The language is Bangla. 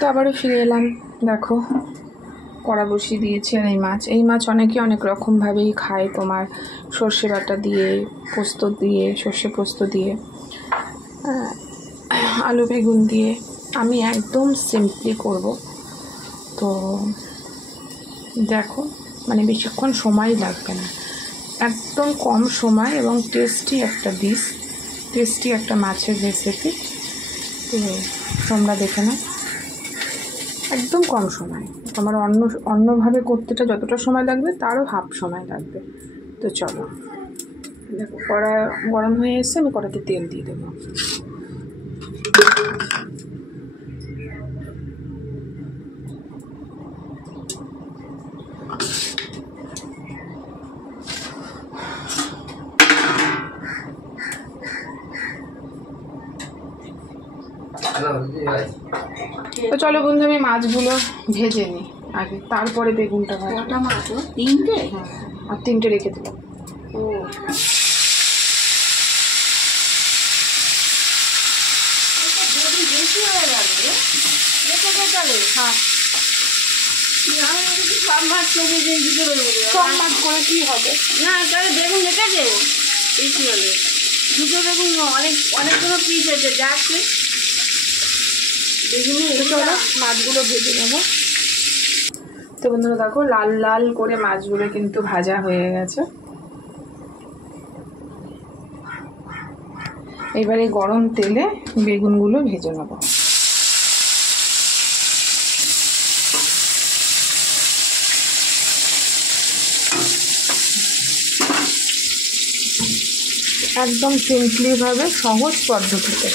তো আবারও ফিরে এলাম। দেখো কড়া বসিয়ে দিয়েছি। আর এই মাছ অনেকে অনেক রকমভাবেই খায়, তোমার সর্ষে বাটা দিয়ে, পোস্ত দিয়ে, সর্ষে পোস্ত দিয়ে, আলু বেগুন দিয়ে। আমি একদম সিম্পলি করব। তো দেখো মানে বেশিক্ষণ সময় লাগবে না, একদম কম সময় এবং টেস্টি একটা ডিশ, টেস্টি একটা মাছের রেসিপি। তো তোমরা দেখে নাও, একদম কম সময়। তোমার অন্যভাবে করতেটা যতটা সময় লাগবে তারও হাফ সময় লাগবে। তো চলো, দেখো কড়া গরম হয়ে এসছে, আমি কড়াতে তেল দিয়ে দেবো। তো চলো বন্ধু, আমি মাছগুলো ভেজে নিই আগে, তারপরে বেগুনটা ভাজবো। মাছ 3টে? হ্যাঁ, আর 3টে রেখে দিলাম। ও বেশি হয়ে যাবে, হ্যাঁ, সব মাছ করে সব মাছ করে কি হবে? না তাহলে বেগুন রেখেছে বেশি হলে, দুটো বেগুন অনেকগুলো পিস হয়েছে, যাচ্ছে চলো মাছগুলো ভেজে নেবো। তো বন্ধুরা দেখো, লাল লাল করে মাছগুলো কিন্তু ভাজা হয়ে গেছে। এবারে গরম তেলে বেগুনগুলো ভেজে নেবো। একদম সিম্পলিভাবে, সহজ পদ্ধতিতে।